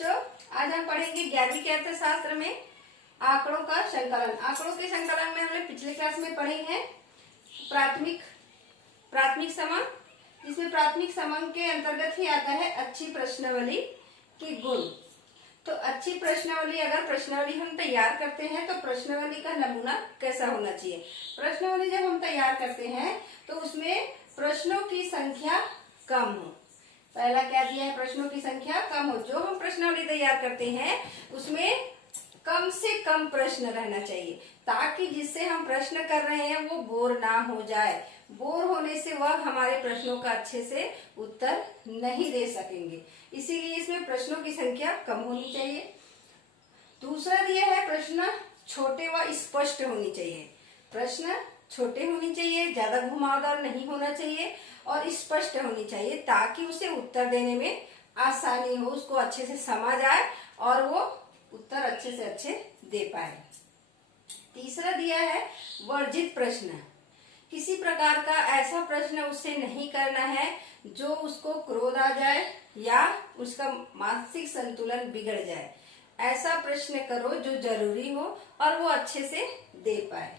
बच्चों, आज हम पढ़ेंगे 11वीं के अर्थशास्त्र में आंकड़ों का संकलन। आंकड़ों के संकलन में हमने पिछले क्लास में पढ़े हैं प्राथमिक समंग, जिसमें प्राथमिक समंग के अंतर्गत ही आता है अच्छी प्रश्नावली के गुण। तो अच्छी प्रश्नावली, अगर प्रश्नावली हम तैयार करते हैं तो प्रश्नावली का नमूना कैसा होना चाहिए। प्रश्नावली जब हम तैयार करते हैं तो उसमें प्रश्नों की संख्या कम हो। पहला क्या दिया है, प्रश्नों की संख्या कम हो। जो हम प्रश्नावली तैयार करते हैं उसमें कम से कम प्रश्न रहना चाहिए, ताकि जिससे हम प्रश्न कर रहे हैं वो बोर ना हो जाए। बोर होने से वह हमारे प्रश्नों का अच्छे से उत्तर नहीं दे सकेंगे, इसीलिए इसमें प्रश्नों की संख्या कम होनी चाहिए। दूसरा दिया है प्रश्न छोटे व स्पष्ट होनी चाहिए। प्रश्न छोटे होनी चाहिए, ज्यादा घुमावदार नहीं होना चाहिए और स्पष्ट होनी चाहिए, ताकि उसे उत्तर देने में आसानी हो, उसको अच्छे से समझ आए और वो उत्तर अच्छे से अच्छे दे पाए। तीसरा दिया है वर्जित प्रश्न। किसी प्रकार का ऐसा प्रश्न उससे नहीं करना है जो उसको क्रोध आ जाए या उसका मानसिक संतुलन बिगड़ जाए। ऐसा प्रश्न करो जो जरूरी हो और वो अच्छे से दे पाए।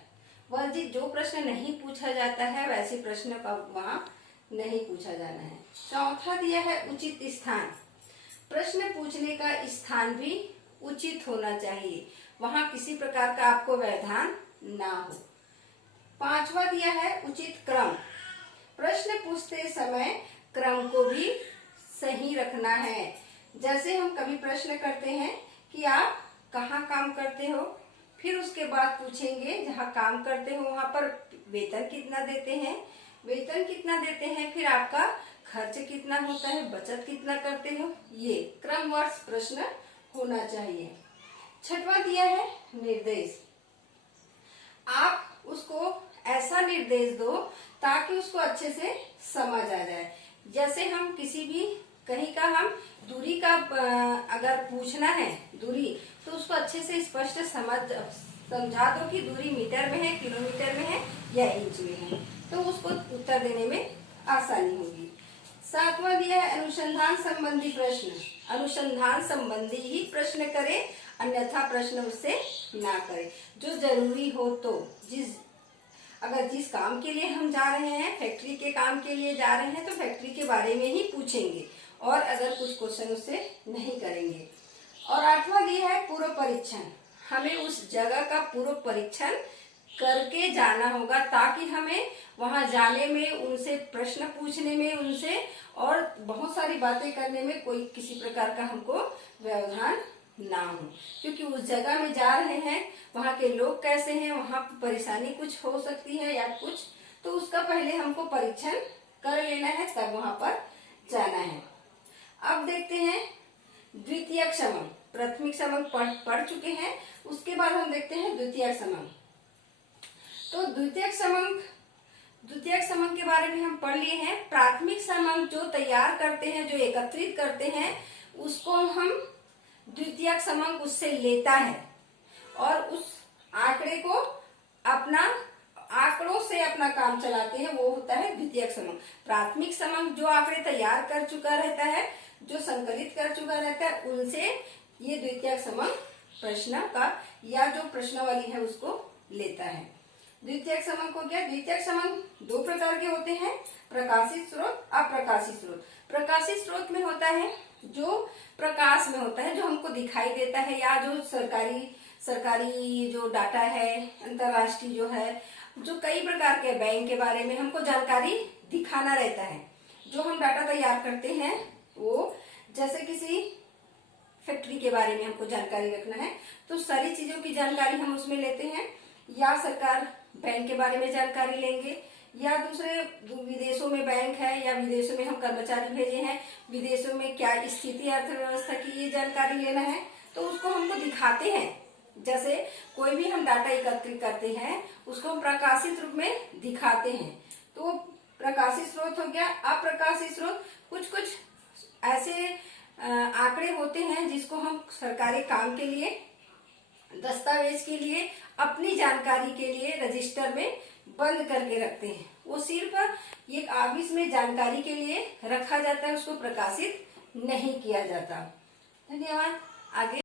वर्जित जो प्रश्न नहीं पूछा जाता है वैसे प्रश्न का वहां नहीं पूछा जाना है। चौथा दिया है उचित स्थान। प्रश्न पूछने का स्थान भी उचित होना चाहिए, वहां किसी प्रकार का आपको व्यवधान ना हो। पांचवा दिया है उचित क्रम। प्रश्न पूछते समय क्रम को भी सही रखना है। जैसे हम कभी प्रश्न करते हैं कि आप कहाँ काम करते हो, फिर उसके बाद पूछेंगे जहाँ काम करते हो वहां पर वेतन कितना देते हैं, वेतन कितना देते हैं, फिर आपका खर्च कितना होता है, बचत कितना करते हो। ये क्रमवार प्रश्न होना चाहिए। छठवां दिया है निर्देश। आप उसको ऐसा निर्देश दो ताकि उसको अच्छे से समझ आ जाए। जैसे हम किसी भी कहीं का हम दूरी का अगर पूछना है दूरी, तो उसको अच्छे से स्पष्ट समझा दो कि दूरी मीटर में है, किलोमीटर में है या इंच में है, तो उसको उत्तर देने में आसानी होगी। सातवां दिया है अनुसंधान संबंधी प्रश्न। अनुसंधान संबंधी ही प्रश्न करें, अन्यथा प्रश्न उससे ना करें। जो जरूरी हो तो अगर जिस काम के लिए हम जा रहे हैं, फैक्ट्री के काम के लिए जा रहे हैं, तो फैक्ट्री के बारे में ही पूछेंगे और अगर कुछ क्वेश्चन उससे नहीं करेंगे। और आठवां दिया है पूर्व परीक्षण। हमें उस जगह का पूर्व परीक्षण करके जाना होगा, ताकि हमें वहां जाने में, उनसे प्रश्न पूछने में, उनसे और बहुत सारी बातें करने में कोई किसी प्रकार का हमको व्यवधान ना हो। क्योंकि उस जगह में जा रहे हैं, वहां के लोग कैसे हैं, वहां परेशानी कुछ हो सकती है या कुछ, तो उसका पहले हमको परीक्षण कर लेना है, तब वहां पर जाना है। अब देखते हैं द्वितीयक समंग। प्राथमिक समंग पढ़ चुके हैं, उसके बाद हम देखते हैं द्वितीयक समंग। तो द्वितीयक समंग के बारे में हम पढ़ लिए हैं। प्राथमिक समंग जो तैयार करते हैं, जो एकत्रित करते हैं, उसको हम द्वितीयक समंग उससे लेता है और उस आंकड़े को आंकड़ों से अपना काम चलाते हैं, वो होता है द्वितीयक समंग। प्राथमिक समंग जो आंकड़े तैयार कर चुका रहता है, जो संकलित कर चुका रहता है, उनसे ये द्वितीयक समंग प्रश्न का या जो प्रश्नावली है उसको लेता है। द्वितीयक समंग को क्या, द्वितीयक समंग दो प्रकार के होते हैं, प्रकाशित स्रोत, अप्रकाशित स्रोत। प्रकाशित स्रोत में होता है जो प्रकाश में होता है, जो हमको दिखाई देता है, या जो सरकारी जो डाटा है, अंतरराष्ट्रीय जो है, जो कई प्रकार के बैंक के बारे में हमको जानकारी दिखाना रहता है। जो हम डाटा तैयार करते हैं वो, जैसे किसी फैक्ट्री के बारे में हमको जानकारी रखना है, तो सारी चीजों की जानकारी हम उसमें लेते हैं, या सरकार बैंक के बारे में जानकारी लेंगे, या दूसरे विदेशों में बैंक है, या विदेशों में हम कर्मचारी भेजे हैं, विदेशों में क्या स्थिति अर्थव्यवस्था की ये जानकारी लेना है, तो उसको हमको दिखाते हैं। जैसे कोई भी हम डाटा एकत्रित करते हैं, उसको हम प्रकाशित रूप में दिखाते हैं, तो प्रकाशित स्रोत हो गया। अप्रकाशित स्रोत कुछ ऐसे आंकड़े होते हैं जिसको हम सरकारी काम के लिए, दस्तावेज के लिए, अपनी जानकारी के लिए रजिस्टर में बंद करके रखते हैं। वो सिर्फ एक ऑफिस में जानकारी के लिए रखा जाता है, उसको प्रकाशित नहीं किया जाता। धन्यवाद। आगे